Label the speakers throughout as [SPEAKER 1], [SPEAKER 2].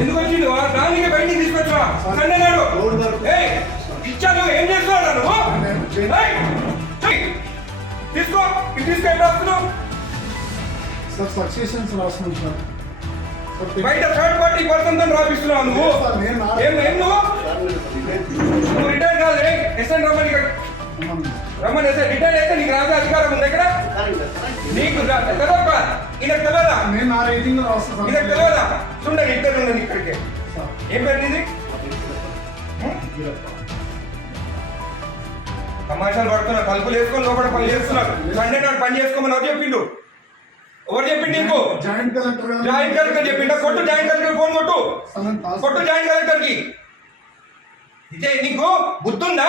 [SPEAKER 1] ఎందుకు వచ్చిండు? దానికి బయటికి తీసుకొచ్చా సండే నాడు ఏయ్ ఇచ్చాను ఏం చేస్తున్నాడు. తీసుకో ఇది తీసుకో ఎక్కడ వస్తున్నావు
[SPEAKER 2] సార్ సక్సెషన్స్
[SPEAKER 1] బయట థర్డ్ పార్టీ పర్సన్తో రాపిస్తున్నావు నువ్వు. ఏం నువ్వు? రిటైర్ కాదు ఎస్ఎన్
[SPEAKER 2] అవునండి.
[SPEAKER 1] రమ్మని ఎస్ఎన్ రిటైర్ అయితే నీకు రాజే అధికారం ఉంది ఇక్కడ నీకు తెలియదా ఈయనకు తెలియదా
[SPEAKER 2] నేను నా రేటింగ్.
[SPEAKER 1] ఈయనకు తెలియదా చూడండి ఇద్దరు ఉండండి ఇక్కడికి.
[SPEAKER 2] సార్,
[SPEAKER 1] ఏం పేరు నీది? తమాషాలు పడుతున్నా తలుపులు వేసుకొని లోపల పని చేస్తున్నారు. సండే నాడు పని చేసుకోమని ఎవరు చెప్పిండు? ఎవరు చెప్పిండు నీకు?
[SPEAKER 2] జాయింట్ కలెక్టర్
[SPEAKER 1] జాయింట్ కలెక్టర్ చెప్పిండా? కొట్టు జాయింట్ కలెక్టర్ ఫోన్ కొట్టు. కొట్టు జాయింట్ కలెక్టర్కి ఇదే నీకు బుద్ధుందా?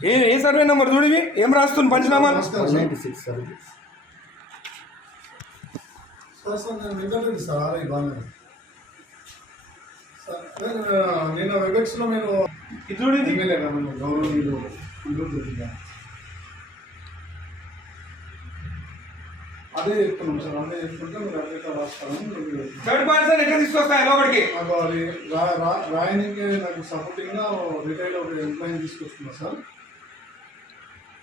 [SPEAKER 1] ఏ ఏ సర్వే నెంబర్ చూడివి ఏం రాస్తుంది పంచనామాలు
[SPEAKER 2] నమస్కారం సార్. సార్ సార్ నేను సార్ సార్ నేను,
[SPEAKER 1] ఇది చూడు
[SPEAKER 2] గౌరవనీయులు అదే చెప్తున్నాం సార్ అదే చెప్తుంటే మీరు మీకు
[SPEAKER 1] థర్డ్ పర్సన్ ఎట్లా తీసుకొస్తాయి లోపలికి.
[SPEAKER 2] నాకు అది రా- నాకు సపోర్టింగ్ రిటైల్ ఒక ఎంప్లాయీ తీసుకొస్తున్నా సార్ ఆ, అంటే ఎట్లా రాస్తా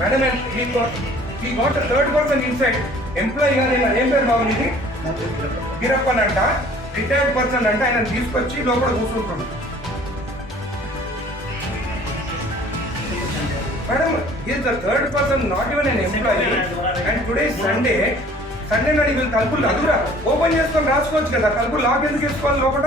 [SPEAKER 1] మేడం ఈ గోట్ థర్డ్ పర్సన్ ఇన్సైడ్ ఎంప్లాయీ గారు ఏం పేరు బాబు ఇది వీరప్పన్ అంట రిటైర్డ్ పర్సన్ అంటే ఆయన తీసుకొచ్చి లోపల కూర్చుంటాడు madam is the third person not even an employee and today Sunday Sunday నాడు వీళ్ళు తలుపులు అదురా ఓపెన్ చేసుకొని రాసుకోవచ్చు కదా. తలుపులు లాక్ ఎందుకు వేసుకోవాలి లోపల?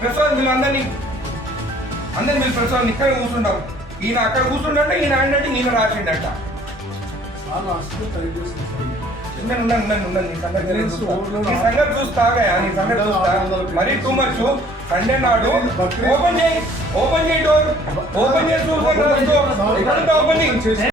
[SPEAKER 1] Prasad వీళ్ళందరినీ అందరిని మీరు ప్రసాద్ ఇక్కడ కూర్చుంటాం ఈయన అక్కడ కూర్చుంటే ఈయన రాసిండట. నీ సంగతి నేను చూస్తా. నీ సంగతి చూస్తాగా నీ సంగతి చూస్తా. మరీ టూ మచ్ సండే నాడు ఓపెన్ చేయి ఓపెన్ చేయి డోర్ ఓపెన్ చేసి చూసుకోండి ఓపెన్ చేయి.